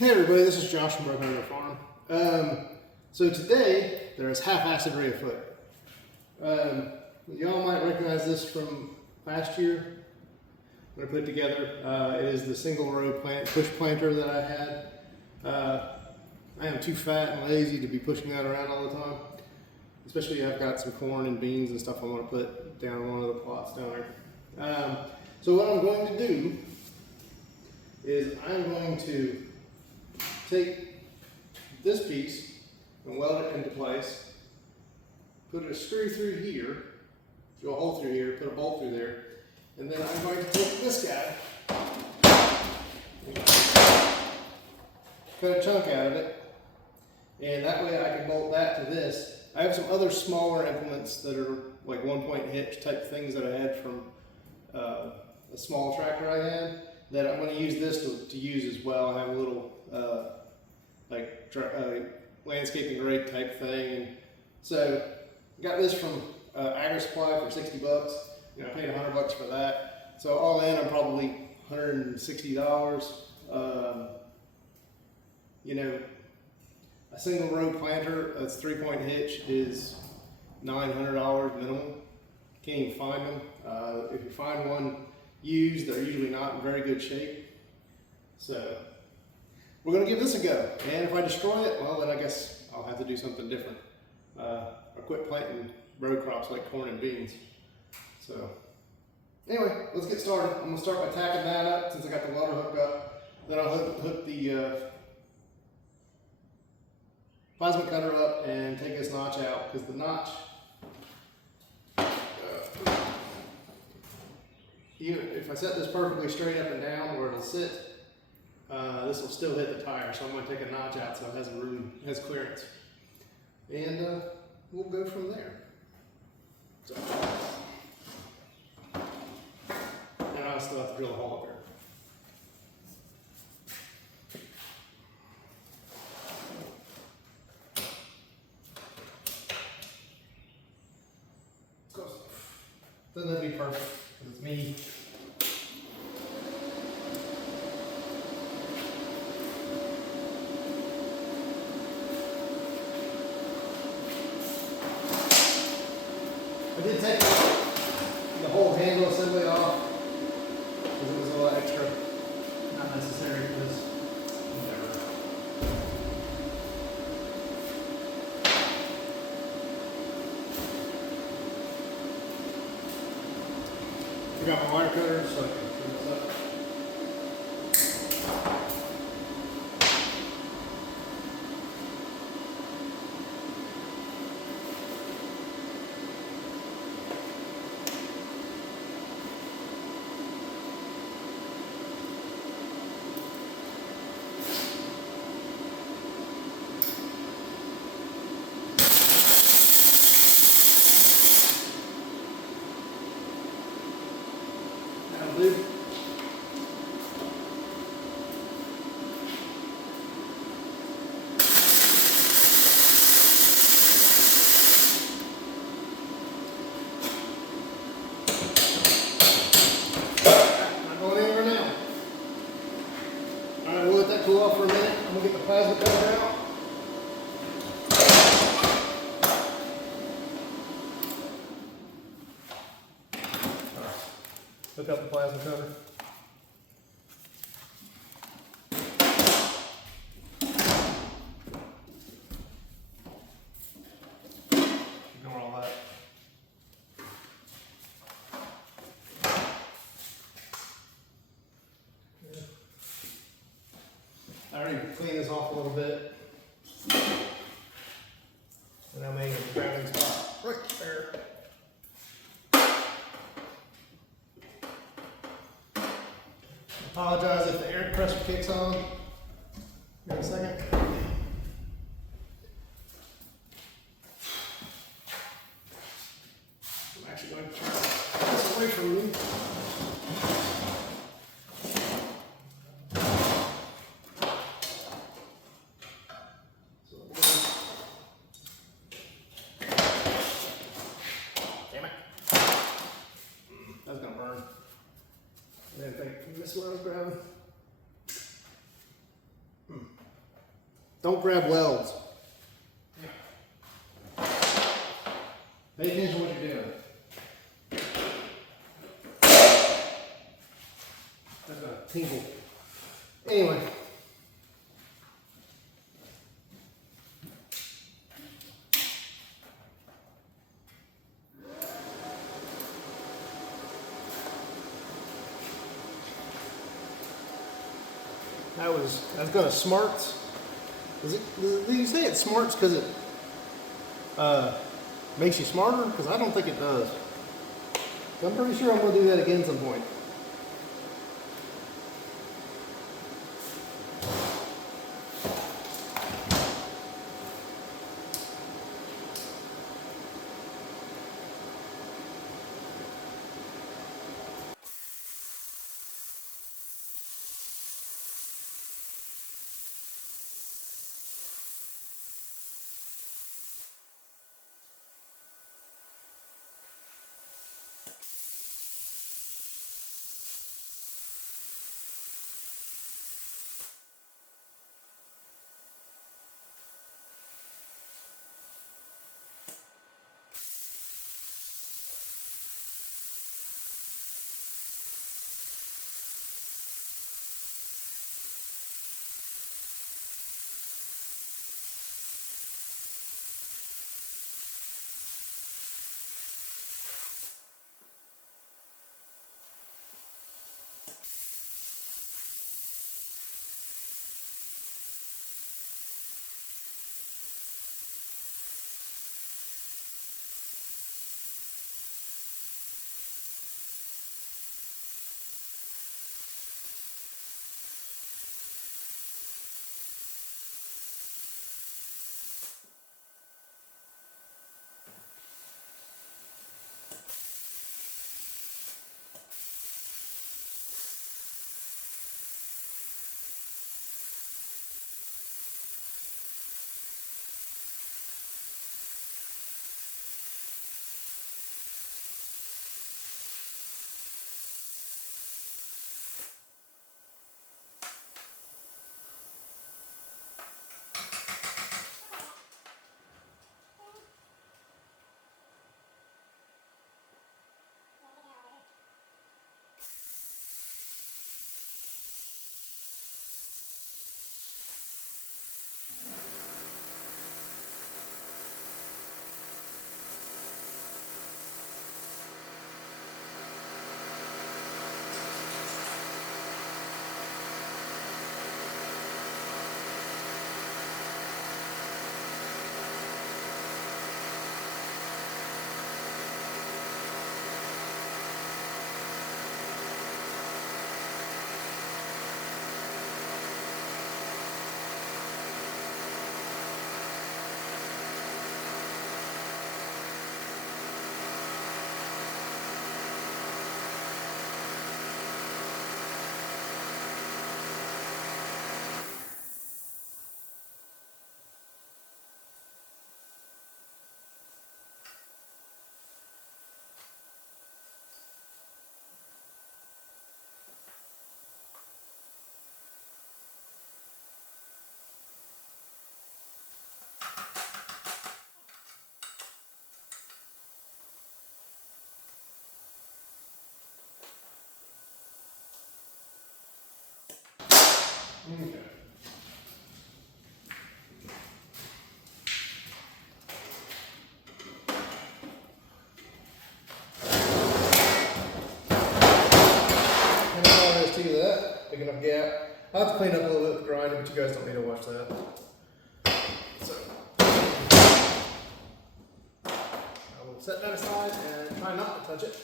Hey everybody, this is Josh from Broken Arrow Farm. So today there is half-acid ray afoot. Y'all might recognize this from last year when I put it together. It is the single row push planter that I had. I am too fat and lazy to be pushing that around all the time. Especially I've got some corn and beans and stuff I want to put down in one of the plots down there. So what I'm going to do is I'm going to take this piece and weld it into place, put a screw through here, drill a hole through here, put a bolt through there, and then I'm going to take this guy, cut a chunk out of it, and that way I can bolt that to this. I have some other smaller implements that are like 1-point hitch type things that I had from a small tractor I had that I'm going to use this to use as well. I have a little landscaping rake type thing, and so I got this from Agri Supply for 60 bucks. You know, I paid 100 bucks for that. So all in, I'm probably $160. You know, a single row planter that's 3-point hitch is $900 minimum. Can't even find them. If you find one used, they're usually not in very good shape. So we're going to give this a go, and if I destroy it, well, then I guess I'll have to do something different. Or quit planting row crops like corn and beans. So anyway, let's get started. I'm going to start by tacking that up since I got the welder hooked up. Then I'll hook the plasma cutter up and take this notch out, because the notch, even if I set this perfectly straight up and down where it'll sit, this will still hit the tire, so I'm going to take a notch out so it has has clearance, and we'll go from there. So, and I'll still have to drill a hole up there. Close enough. Doesn't have to be perfect because it's me. I did take the whole handle assembly off because it was a lot extra, not necessary for this endeavor. I got my wire cutter so I can clean this up. Dude. Not going anywhere now. Alright, we'll let that cool off for a minute. I'm going to get the plasma cutter out. Hook up the plasma cutter. Ignore all that. Yeah. I already cleaned this off a little bit. And I'm making a grounding spot right there. Apologize if the air compressor kicks on. Here in a second. I'm actually going to turn this away from me. So damn it. That's going to burn. I didn't think this is what I was grabbing. Don't grab welds. Pay attention to what you're doing. That's gonna tingle. Anyway. That's gonna smarts. Do you say it smarts because it makes you smarter? Because I don't think it does. I'm pretty sure I'm gonna do that again some point. Okay. And that's all there is to that. Big enough gap. I'll have to clean up a little bit with the grinder, but you guys don't need to watch that. So I will set that aside and try not to touch it.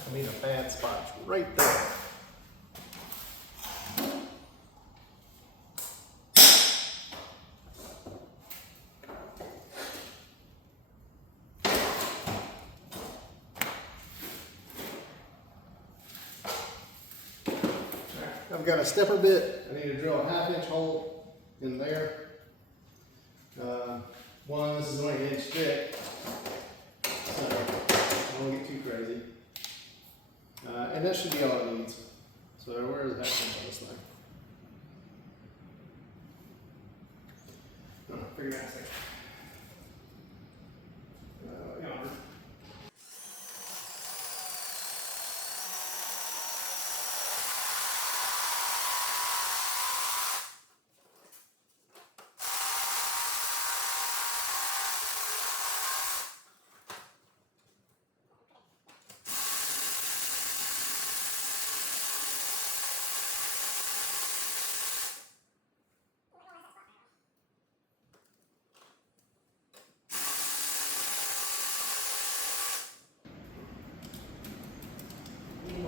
I mean, a bad spot's right there. I've got a stepper bit. I need to drill a 1/2 inch hole in there. One, this is only an inch thick, so I won't get too crazy. And that should be all it needs. So where is that from on this thing? Figure it out a second. Yonder.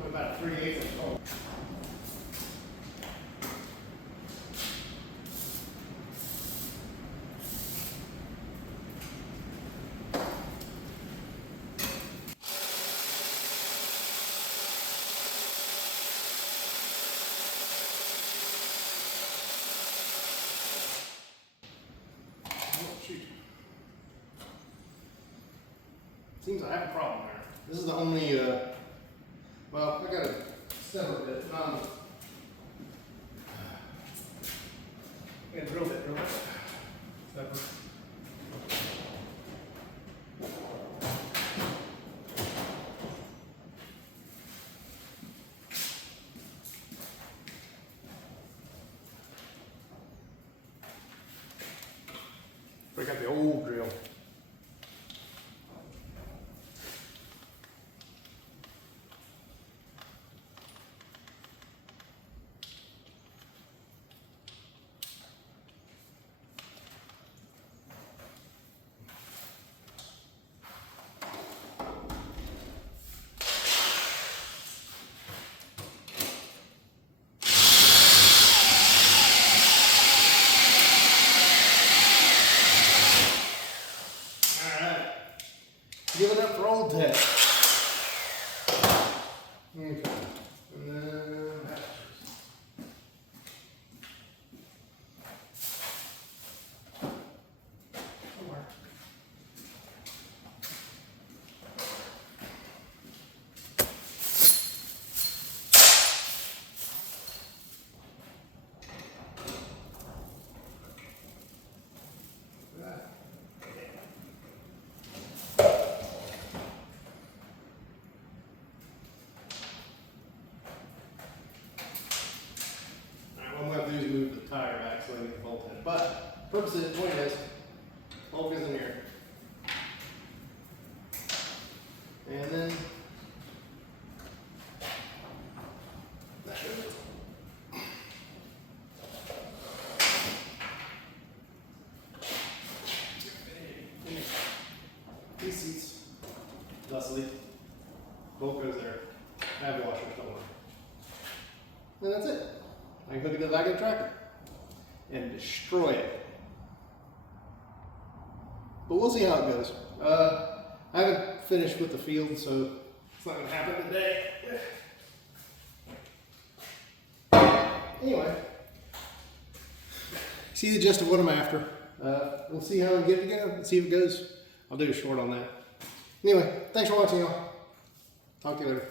About 3/8 inch hole. Seems I have a problem there. This is the only, well, I got a separate bit. Yeah, drill bit. Separate. We got the old drill. Give it up for old tech. Okay. And then somewhere. Move the tire back so I get the bolt in. But purpose is, point is, bolt goes in here. And then that goes. These seats, thusly, bolt goes there. I have washers, don't worry. And that's it. I can hook it to the back of the tractor and destroy it. But we'll see how it goes. I haven't finished with the field, so it's not going to happen today. Anyway, see the gist of what I'm after. We'll see how we get it together and see if it goes. I'll do a short on that. Anyway, thanks for watching, y'all. Talk to you later.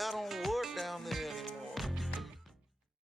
I don't